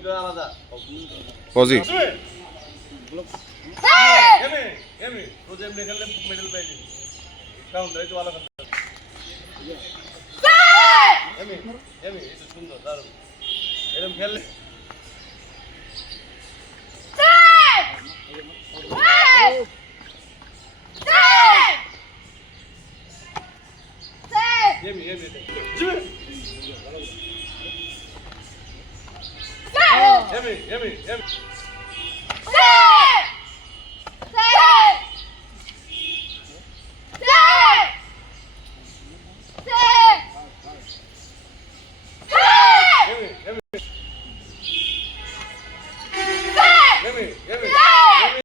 ভিতরে আলাদা পজি MA MA রোজ এমনি খেললে মেডেল পেয়ে যাবে কাউন্ট এই তো ভালো খেলতে এমএ এমএ এই তো সুন্দর দারুণ এরকম খেললে এমএ এমএ এমএ এমএ এমএ